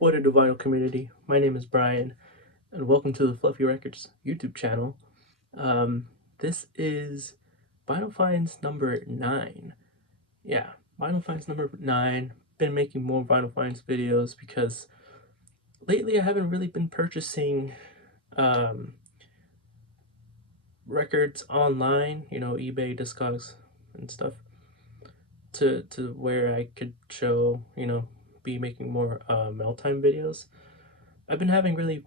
What a vinyl community. My name is Brian, and welcome to the Fluffy Records YouTube channel. Um, this is Vinyl Finds number 9. Yeah, Vinyl Finds number 9. Been making more Vinyl Finds videos because lately I haven't really been purchasing um, records online, eBay, Discogs, and stuff, to where I could show, be making more Time videos. I've been having really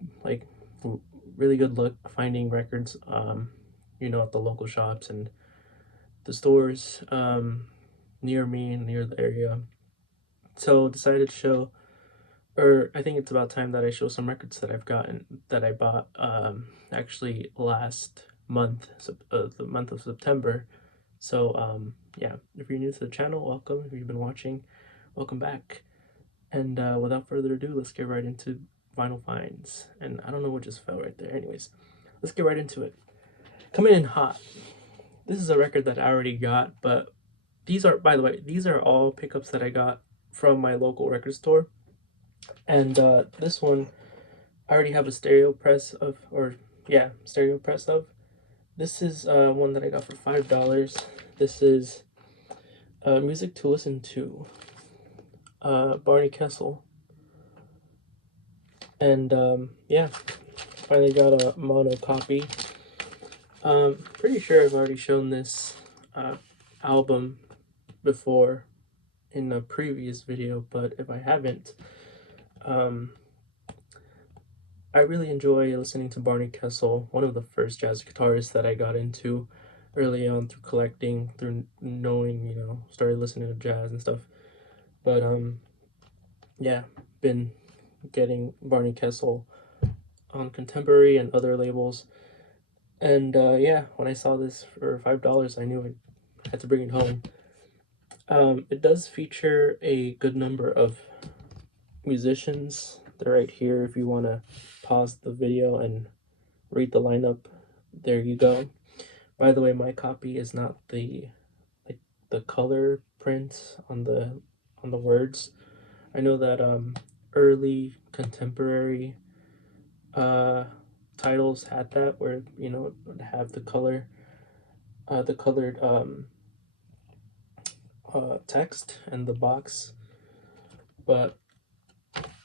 good luck finding records, at the local shops and the stores near me and near the area. So decided to show, or I think it's about time that I show some records that I bought actually last month, the month of September. So yeah, if you're new to the channel, welcome. If you've been watching, welcome back. And without further ado, let's get right into Vinyl Finds. And I don't know what just fell right there. Anyways, let's get right into it. Coming in hot. This is a record that I already got, but by the way, these are all pickups that I got from my local record store. And this one, I already have a stereo press of. This is one that I got for $5. This is Music to Listen to, Barney Kessel. And yeah, finally got a mono copy. Pretty sure I've already shown this album before in a previous video, but if I haven't, I really enjoy listening to Barney Kessel, one of the first jazz guitarists that I got into early on through collecting, through knowing, started listening to jazz and stuff. But yeah, been getting Barney Kessel on Contemporary and other labels. And yeah, when I saw this for $5, I knew I had to bring it home. It does feature a good number of musicians. They're right here if you want to pause the video and read the lineup. There you go. By the way, my copy is not the color print on the words. I know that early contemporary titles had that, where it would have the colored text and the box, but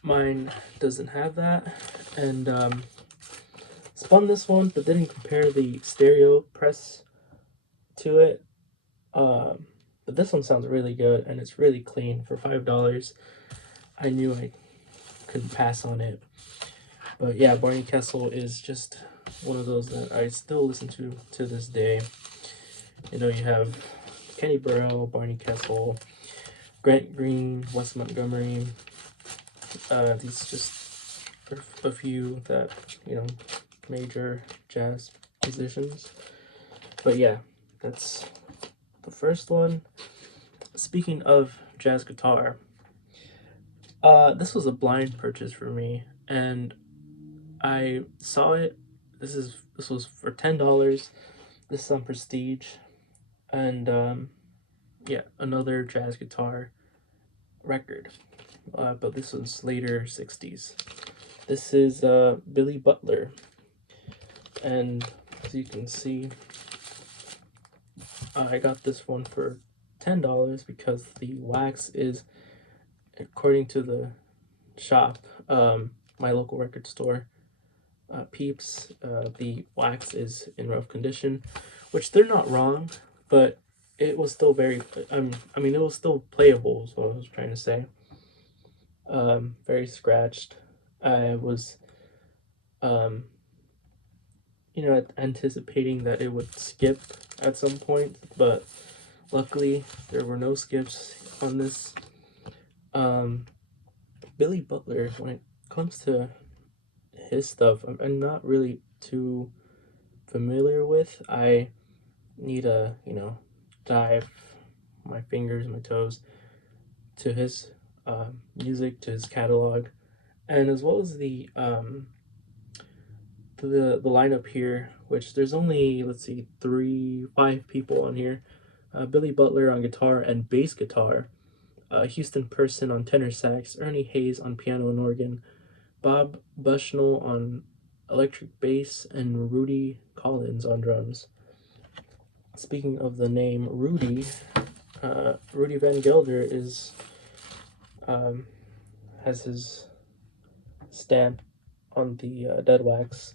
mine doesn't have that. And spun this one, but didn't compare the stereo press to it. But this one sounds really good, and it's really clean for $5. I knew I couldn't pass on it. But yeah, Barney Kessel is just one of those that I still listen to this day. You have Kenny Burrell, Barney Kessel, Grant Green, Wes Montgomery. These just a few that, major jazz musicians. But yeah, that's the first one. Speaking of jazz guitar, this was a blind purchase for me, and I saw it. This was for $10. This is on Prestige, and yeah, another jazz guitar record, but this was later '60s. This is Billy Butler, and as you can see, I got this one for $10 because the wax is, according to the shop, my local record store, Peeps, the wax is in rough condition, which they're not wrong, but it was still very, it was still playable, is what I was trying to say. Very scratched. I was, anticipating that it would skip at some point, but luckily there were no skips on this. Billy Butler, when it comes to his stuff, I'm not really too familiar with. I need to, dive my fingers, my toes to his music, to his catalog, and as well as the lineup here, which there's only, let's see, 5 people on here. Billy Butler on guitar and bass guitar. Houston Person on tenor sax, Ernie Hayes on piano and organ, Bob Bushnell on electric bass, and Rudy Collins on drums. Speaking of the name Rudy, Rudy Van Gelder is has his stamp on the Dead Wax.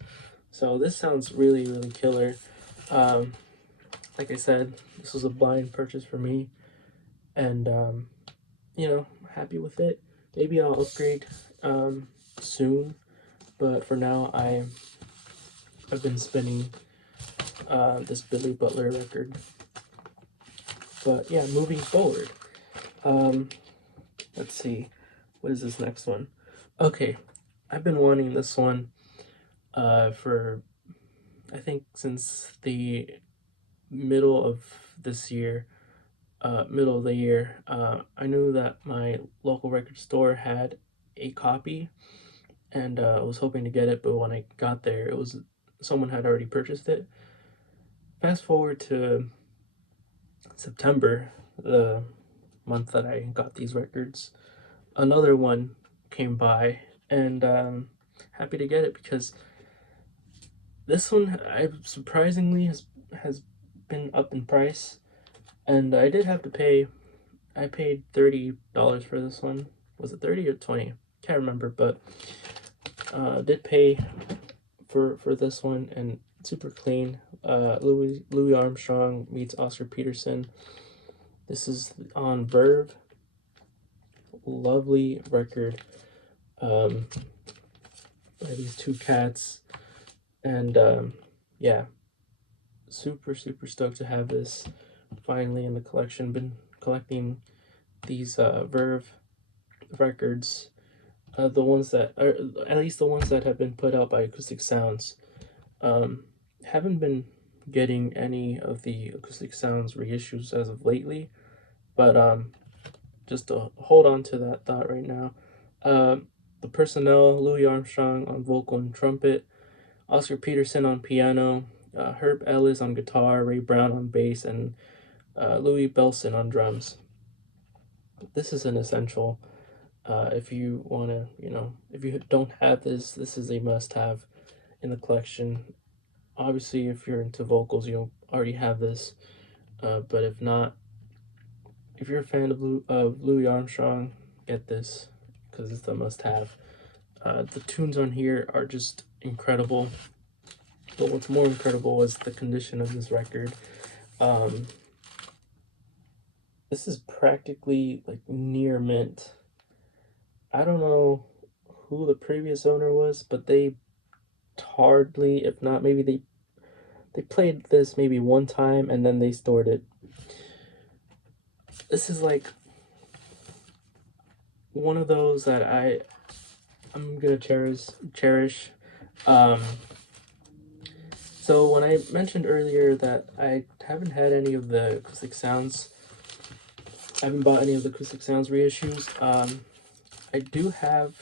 So this sounds really, really killer. Like I said, this was a blind purchase for me, and you know, happy with it. Maybe I'll upgrade soon, but for now, I've been spinning this Billy Butler record. But yeah, moving forward, let's see, what is this next one? Okay, I've been wanting this one for I think since the middle of this year, middle of the year. I knew that my local record store had a copy, and I was hoping to get it, but when I got there, it was someone had already purchased it. Fast forward to September, the month that I got these records, another one came by, and happy to get it because this one I surprisingly has been up in price, and I did have to pay. I paid $30 for this one. Was it 30 or 20? Can't remember, but did pay for this one, and super clean. Louis Armstrong meets Oscar Peterson. This is on Verve. Lovely record by these two cats, and yeah, super stoked to have this finally in the collection. Been collecting these Verve records, the ones that are at least the ones that have been put out by Acoustic Sounds. Haven't been getting any of the Acoustic Sounds reissues as of lately, but just to hold on to that thought right now. The personnel: Louis Armstrong on vocal and trumpet, Oscar Peterson on piano, Herb Ellis on guitar, Ray Brown on bass, and Louis Belson on drums. This is an essential. If you want to, you know, if you don't have this, this is a must-have in the collection. Obviously, if you're into vocals, you'll already have this. But if not, if you're a fan of Louis Armstrong, get this because it's the must-have. The tunes on here are just incredible. But what's more incredible is the condition of this record. This is practically like near mint. I don't know who the previous owner was, but they hardly, if not, maybe they played this maybe one time and then they stored it. This is like one of those that I'm gonna cherish. So when I mentioned earlier that I haven't had any of the Acoustic Sounds, I haven't bought any of the Acoustic Sounds reissues. I do have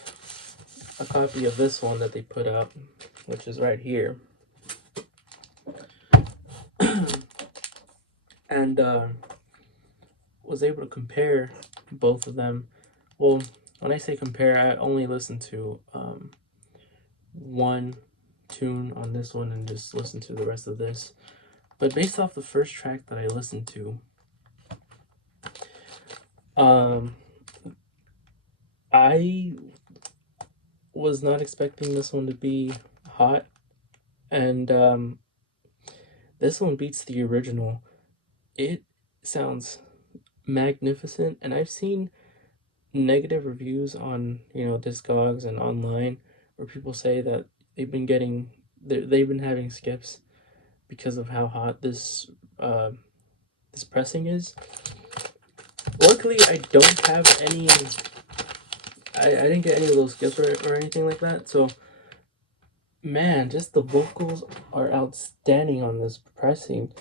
a copy of this one that they put out, which is right here. And was able to compare both of them. Well, when I say compare, I only listen to one tune on this one and just listen to the rest of this. But based off the first track that I listened to, I was not expecting this one to be hot, and this one beats the original. It sounds magnificent, and I've seen negative reviews on, you know, Discogs and online where people say that they've been having skips because of how hot this this pressing is. Luckily, I don't have any. I didn't get any of those skips or anything like that. So, man, just the vocals are outstanding on this pressing,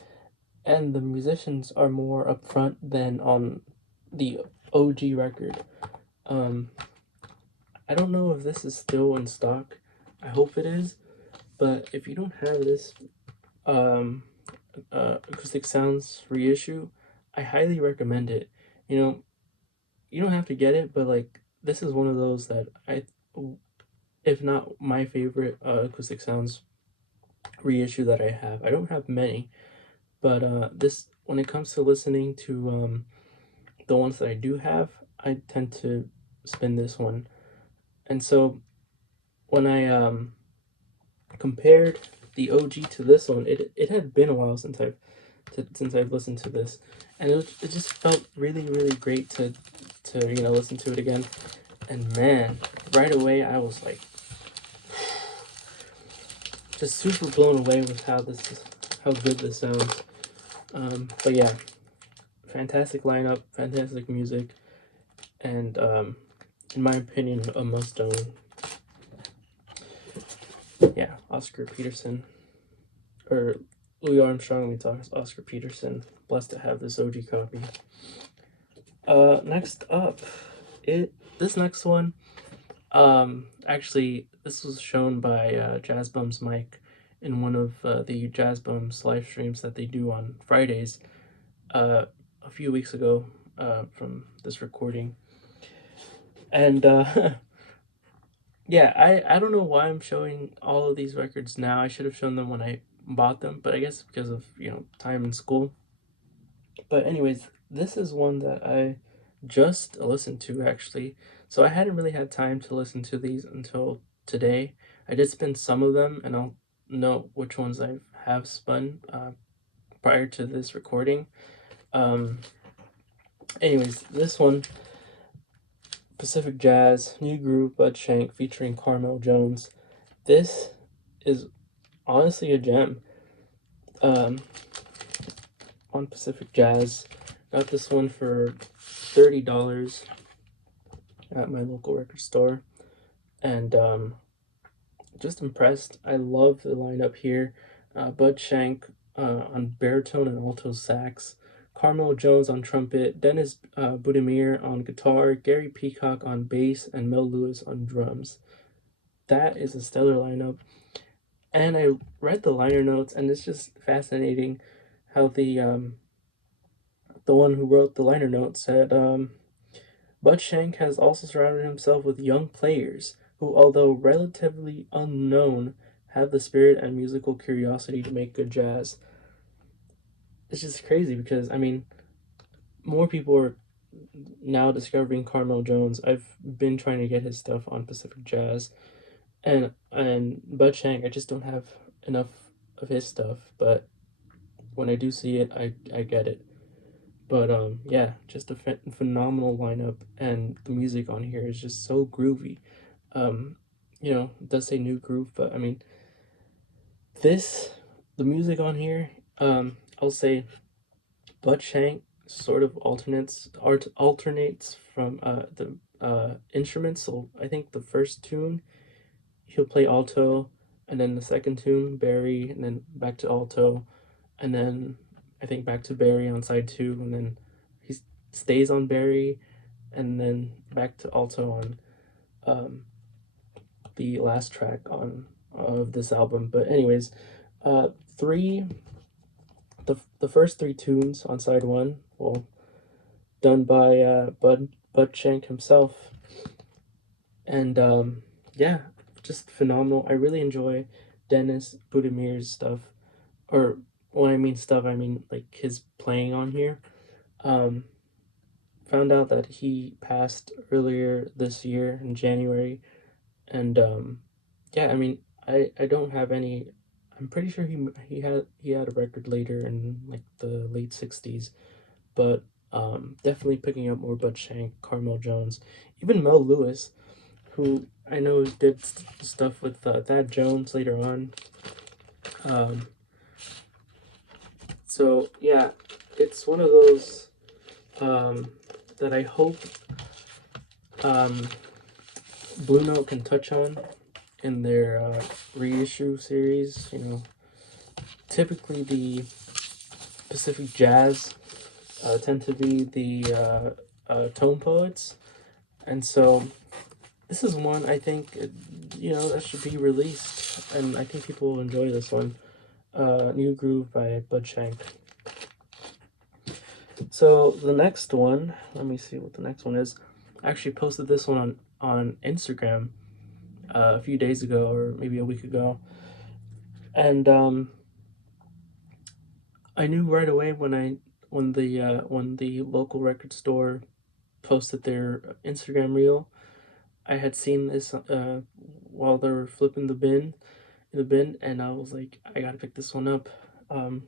and the musicians are more upfront than on the OG record. I don't know if this is still in stock. I hope it is, but if you don't have this Acoustic Sounds reissue, I highly recommend it. You know, you don't have to get it, but like this is one of those that if not my favorite Acoustic Sounds reissue that I have. I don't have many, but this when it comes to listening to the ones that I do have, I tend to spin this one. And so when I compared the OG to this one, it had been a while since I've listened to this, and it just felt really great to listen to it again. And man, right away I was like just super blown away with how good this sounds. But yeah, fantastic lineup, fantastic music, and in my opinion, a must own. Yeah, Oscar Peterson or Louis Armstrong. We talk Oscar Peterson. Blessed to have this OG copy. Next up, this next one. Actually, this was shown by Jazz Bums Mike in one of the Jazz Bums live streams that they do on Fridays. A few weeks ago, from this recording, and yeah, I don't know why I'm showing all of these records now. I should have shown them when I bought them, but I guess because of time in school. But anyways, this is one that I just listened to actually. So I hadn't really had time to listen to these until today. I did spin some of them, and I'll note which ones I have spun prior to this recording. Um, anyways, this one, Pacific Jazz, New Groove, Bud Shank featuring Carmel Jones. This is honestly a gem. Um, on Pacific Jazz, got this one for $30 at my local record store, and just impressed. I love the lineup here. Bud Shank on baritone and alto sax, Carmel Jones on trumpet, Dennis Budimir on guitar, Gary Peacock on bass, and Mel Lewis on drums. That is a stellar lineup. And I read the liner notes, and it's just fascinating how the one who wrote the liner notes said, Bud Shank has also surrounded himself with young players who, although relatively unknown, have the spirit and musical curiosity to make good jazz. It's just crazy because, I mean, more people are now discovering Carmel Jones. I've been trying to get his stuff on Pacific Jazz, and Bud Shank, I just don't have enough of his stuff, but when I do see it, I get it. But yeah, just a phenomenal lineup, and the music on here is just so groovy. Um, it does say new groove, but I mean, the music on here, I'll say Bud Shank sort of alternates from the instruments. So I think the first tune he'll play alto, and then the second tune Barry, and then back to alto, and then I think back to Barry on side two, and then he stays on Barry, and then back to alto on the last track on of this album. But anyways, uh, three the first three tunes on side one, well, done by Bud Shank himself, and yeah, just phenomenal. I really enjoy Dennis Budimir's stuff, or when I mean stuff, I mean like his playing on here. Um, Found out that he passed earlier this year in January, and yeah, I mean, I don't have any. I'm pretty sure he had a record later in like the late '60s, but definitely picking up more Bud Shank, Carmel Jones, even Mel Lewis, who I know did stuff with Thad Jones later on. Um, so yeah, it's one of those that I hope um, Blue Note can touch on in their reissue series. Typically the Pacific Jazz tend to be the tone poets, and so this is one I think that should be released, and I think people will enjoy this one. New Groove by Bud Shank. So the next one, let me see what the next one is. I actually posted this one on Instagram a few days ago, or maybe a week ago, and I knew right away when the local record store posted their Instagram reel. I had seen this while they were flipping the bin, and I was like, I gotta pick this one up. Um,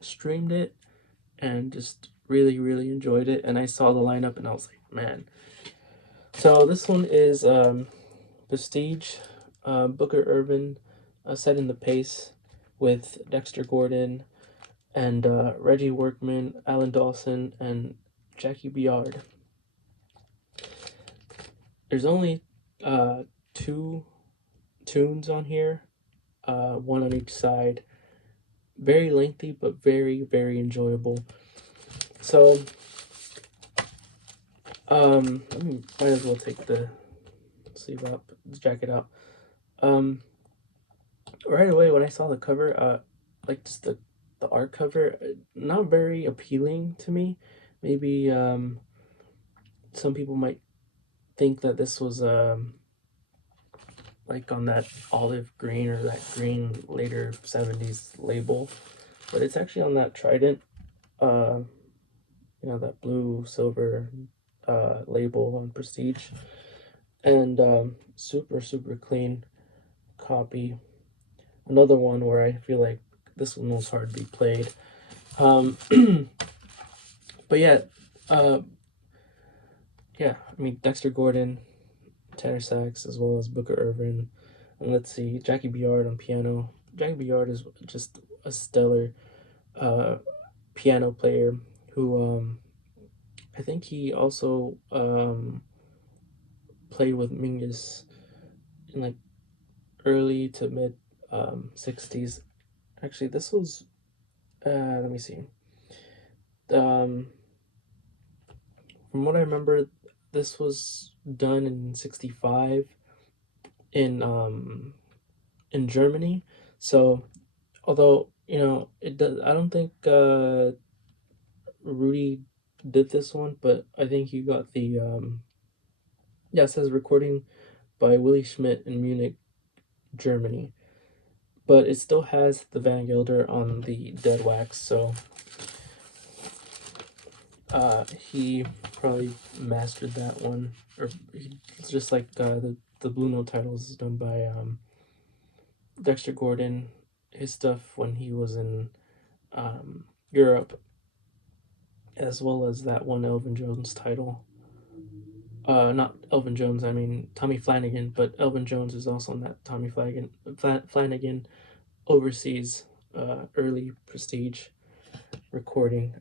Streamed it and just really enjoyed it. And I saw the lineup, and I was like, man. So this one is Prestige, Booker Irvin, Set in the Pace with Dexter Gordon and Reggie Workman, Alan Dawson, and Jackie Biard. There's only two tunes on here, one on each side. Very lengthy, but very enjoyable. So, let me might as well take the sleeve up, the jacket out. Right away when I saw the cover, like just the art cover, not very appealing to me. Maybe some people might think that this was like on that olive green or that green later 70s label, but it's actually on that Trident, uh, that blue silver label on Prestige, and super clean copy. Another one where I feel like this one was hard to be played. Um, but yeah, uh, yeah. I mean Dexter Gordon, tenor sax, as well as Booker Irvin, and let's see, Jackie Biard on piano. Jackie Biard is just a stellar uh, piano player who I think he also played with Mingus in like early to mid 60s. Actually, this was let me see. Um, from what I remember, this was done in '65 in Germany. So although it does, I don't think Rudy did this one, but I think he got the yeah, it says recording by Willy Schmidt in Munich, Germany. But it still has the Van Gelder on the dead wax, so he probably mastered that one, or it's just like the Blue Note titles is done by Dexter Gordon. His stuff when he was in Europe, as well as that one Elvin Jones title. Not Elvin Jones, I mean Tommy Flanagan, but Elvin Jones is also on that Tommy Flanagan overseas early Prestige recording.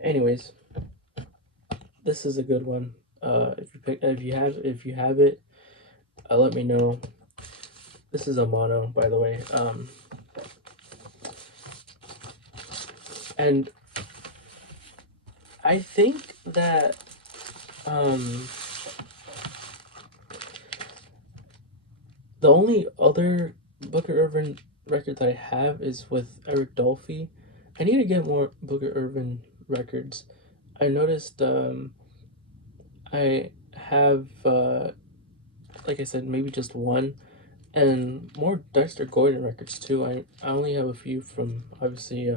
Anyways, this is a good one. If you have it, let me know. This is a mono, by the way. And I think that the only other Booker Irvin record that I have is with Eric Dolphy. I need to get more Booker Irvin records. I noticed I have like I said, maybe just one, and more Dexter Gordon records too. I only have a few from obviously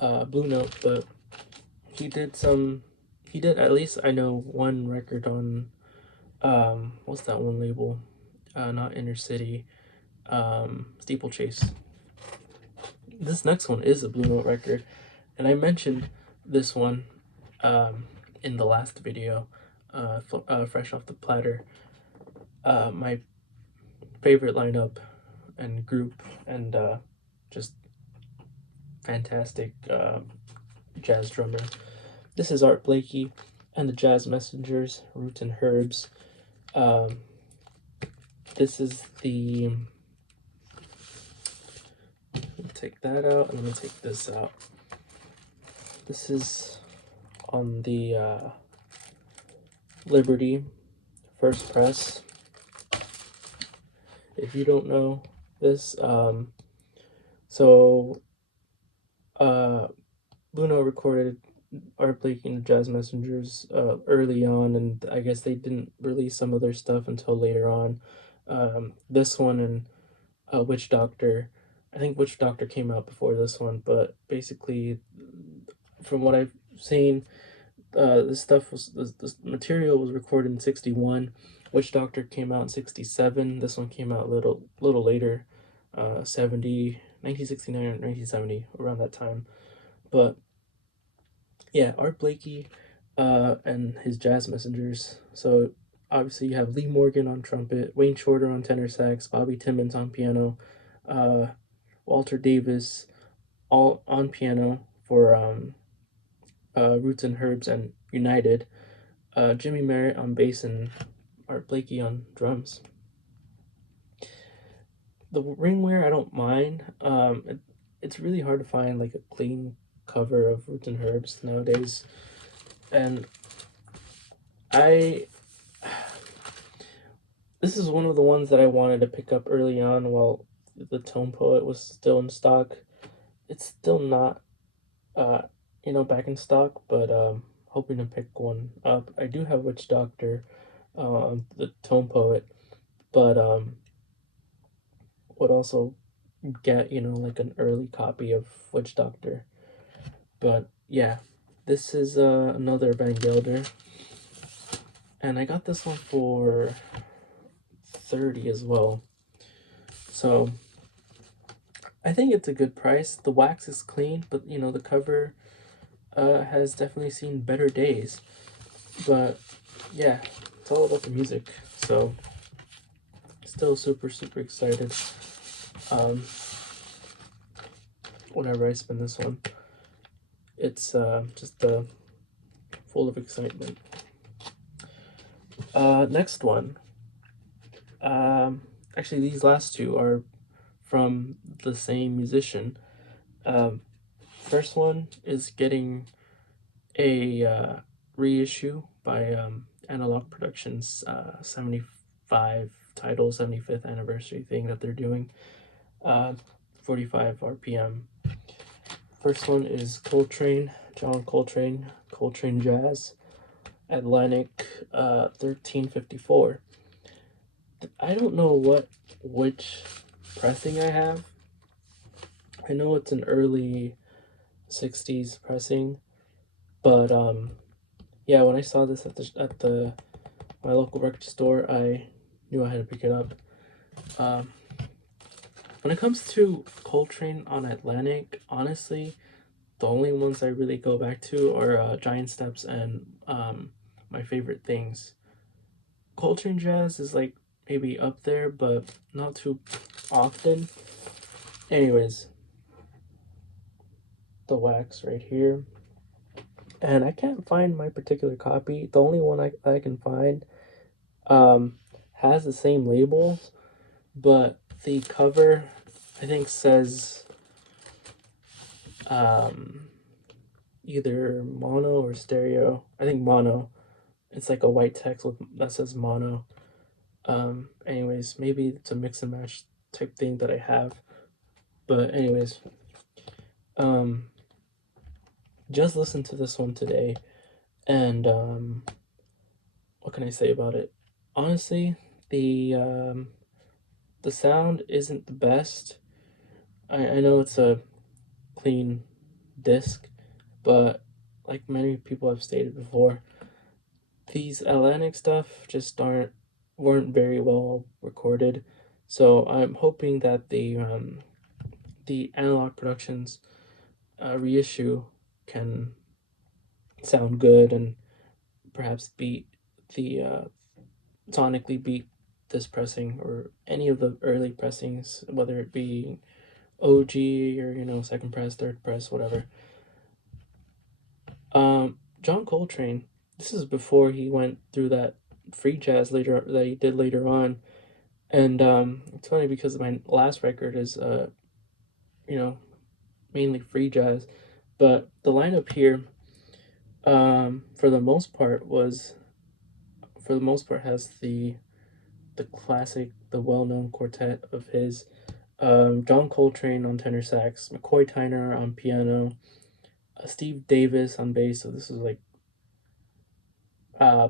Blue Note, but he did some. He did at least I know one record on what's that one label? Not Inner City, Steeplechase. This next one is a Blue Note record, and I mentioned this one in the last video, fresh off the platter. My favorite lineup and group, and just fantastic jazz drummer. This is Art Blakey and the Jazz Messengers, Roots and Herbs. This is the. Take that out, and I'm gonna take this out. This is on the Liberty first press. If you don't know this, so Luno recorded Art Blakey and the Jazz Messengers early on, and I guess they didn't release some of their stuff until later on. This one and Witch Doctor, I think Witch Doctor came out before this one, but basically, from what I've seen, this material was recorded in '61. Witch Doctor came out in '67. This one came out a little later, 70, 1969 or 1970, around that time. But yeah, Art Blakey, and his Jazz Messengers. So obviously you have Lee Morgan on trumpet, Wayne Shorter on tenor sax, Bobby Timmons on piano, uh, Walter Davis all on piano for Roots and Herbs and United, Jimmy Merritt on bass, and Art Blakey on drums. The ringware I don't mind. It's really hard to find like a clean cover of Roots and Herbs nowadays, and I this is one of the ones that I wanted to pick up early on while the Tone Poet was still in stock. It's still not, uh, back in stock, but hoping to pick one up. I do have Witch Doctor, the Tone Poet, but would also get like an early copy of Witch Doctor. But yeah, this is another Van Gelder, and I got this one for 30 as well. So I think it's a good price. The wax is clean, but the cover has definitely seen better days. But yeah, it's all about the music. So still super super excited. Um, whenever I spin this one, it's just full of excitement. Next one. Actually, these last two are from the same musician. Um, First one is getting a reissue by Analog Productions 75 title 75th anniversary thing that they're doing. 45 RPM. First one is Coltrane, John Coltrane, Coltrane Jazz, Atlantic 1354. I don't know which pressing I have. I know it's an early 60s pressing, but yeah, when I saw this at the my local record store, I knew I had to pick it up. Um, when it comes to Coltrane on Atlantic, honestly, the only ones I really go back to are Giant Steps and My Favorite Things. Coltrane Jazz is like maybe up there, but not too often. Anyways, the wax right here. And I can't find my particular copy. The only one I can find has the same labels, but the cover I think says um, either mono or stereo. I think mono. It's like a white text that says mono. Anyways, maybe it's a mix and match type thing that I have. But anyways, um, just listen to this one today, and what can I say about it? Honestly, the sound isn't the best. I know it's a clean disc, but like many people have stated before, these Atlantic stuff just weren't very well recorded. So I'm hoping that the Analog Productions reissue can sound good and perhaps beat the sonically beat this pressing or any of the early pressings, whether it be OG or second press, third press, whatever. John Coltrane. This is before he went through that free jazz later that he did later on, and it's funny because my last record is you know mainly free jazz, but the lineup here for the most part has the classic, the well-known quartet of his. John Coltrane on tenor sax, McCoy Tyner on piano, Steve Davis on bass. So this is like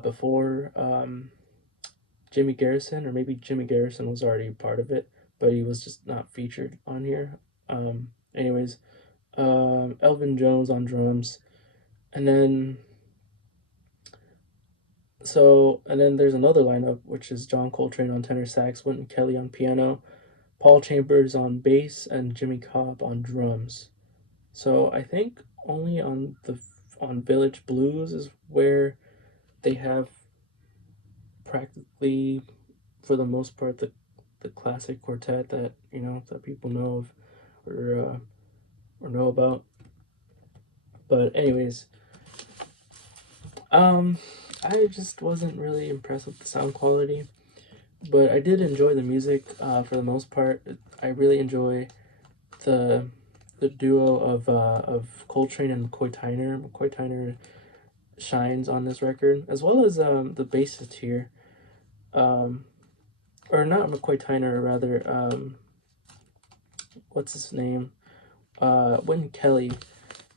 before Jimmy Garrison, or maybe Jimmy Garrison was already part of it, but he was just not featured on here. Anyways, Elvin Jones on drums, and then there's another lineup, which is John Coltrane on tenor sax, Wynton Kelly on piano, Paul Chambers on bass, and Jimmy Cobb on drums. So I think only on Village Blues is where they have practically, for the most part, the classic quartet that that people know of, or know about. But anyways, I just wasn't really impressed with the sound quality, but I did enjoy the music for the most part. I really enjoy the duo of Coltrane and McCoy Tyner. McCoy Tyner shines on this record, as well as the bassist here, or not McCoy Tyner, rather what's his name, Wynton Kelly,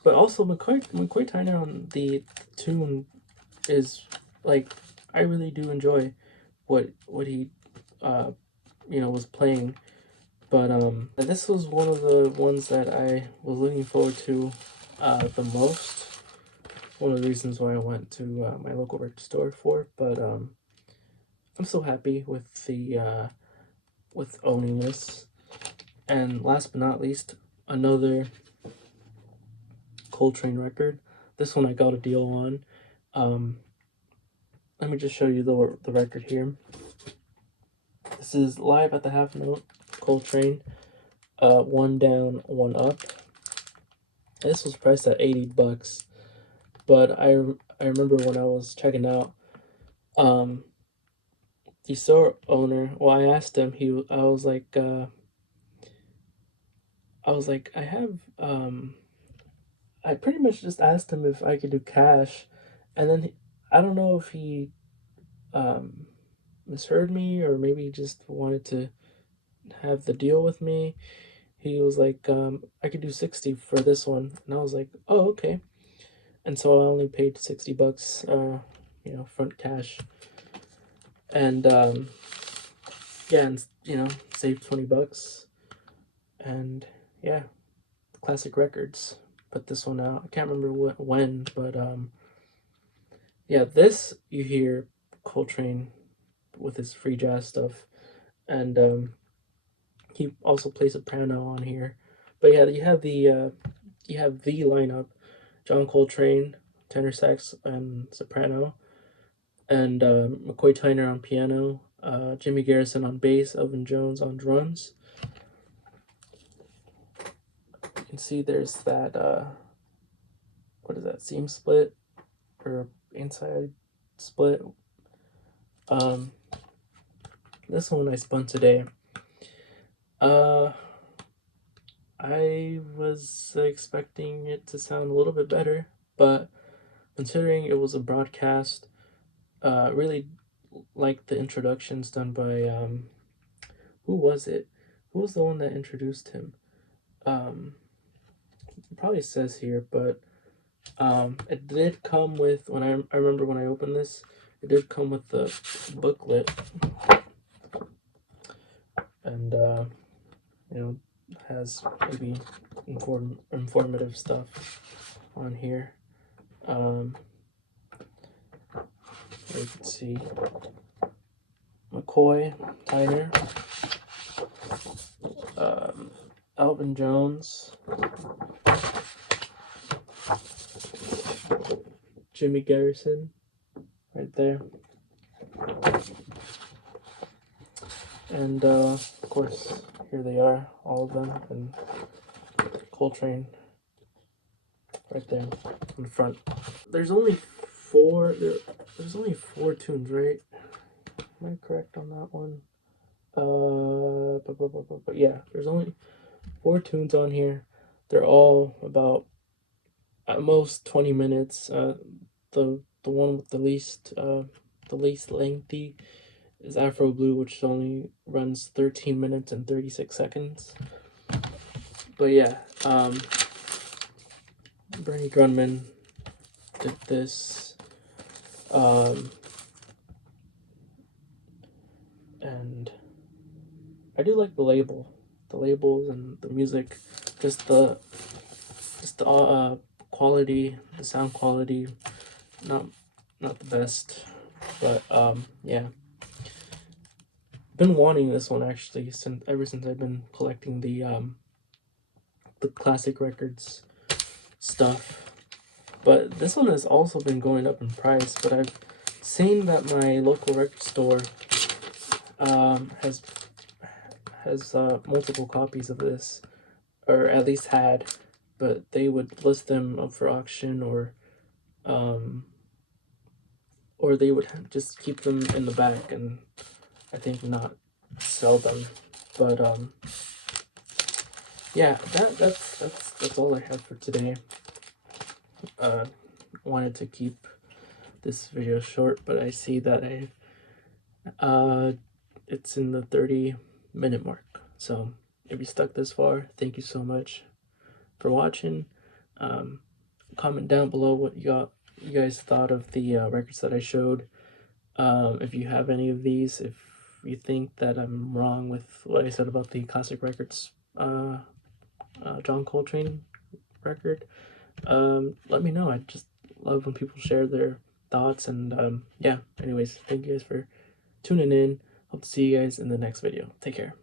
but also McCoy Tyner on the tune is like, I really do enjoy what he was playing. But this was one of the ones that I was looking forward to the most. One of the reasons why I went to my local record store for. But I'm so happy with the with owning this. And last but not least, another Coltrane record. This one I got a deal on. Let me just show you the record here. This is Live at the Half Note, Coltrane. One Down, One Up. This was priced at $80, but I remember when I was checking out, the store owner. Well, I asked him. I pretty much just asked him if I could do cash, and then I don't know if he um misheard me, or maybe he just wanted to have the deal with me. He was like, I could do 60 for this one, and I was like, oh, okay. And so I only paid $60, front cash, and yeah, and saved $20, and yeah, classic records put this one out. I can't remember when, but yeah, this you hear Coltrane with his free jazz stuff, and he also plays soprano on here. But yeah, you have the lineup: John Coltrane, tenor sax and soprano, and McCoy Tyner on piano, Jimmy Garrison on bass, Elvin Jones on drums. You can see there's that what is that, seam split or inside split. This one I spun today. I was expecting it to sound a little bit better, but considering it was a broadcast, really like the introductions done by who was it? Who was the one that introduced him? It probably says here, but it did come with, when I remember when I opened this, it did come with the booklet, and has maybe informative stuff on here. You can see McCoy Tyner, Elvin Jones, Jimmy Garrison, right there, and of course here they are, all of them, and Coltrane right there in front. There's only four. There's only four tunes, right? Am I correct on that one? But yeah, there's only four tunes on here. They're all about at most 20 minutes. The one with the least lengthy is Afro Blue, which only runs 13 minutes and 36 seconds. But yeah, Bernie Grundman did this. And I do like the labels and the music, just the quality, the sound quality, not the best, but yeah. Been wanting this one actually ever since I've been collecting the classic records stuff. But this one has also been going up in price. But I've seen that my local record store has multiple copies of this, or at least had, but they would list them up for auction, or they would just keep them in the back and I think not sell them. But yeah, that's all I have for today. Wanted to keep this video short, but I see that it's in the 30-minute mark. So if you stuck this far, thank you so much for watching. Comment down below what you guys thought of the records that I showed. If you have any of these, if you think that I'm wrong with what I said about the classic records, John Coltrane record, let me know. I just love when people share their thoughts. And yeah, anyways, thank you guys for tuning in. Hope to see you guys in the next video. Take care.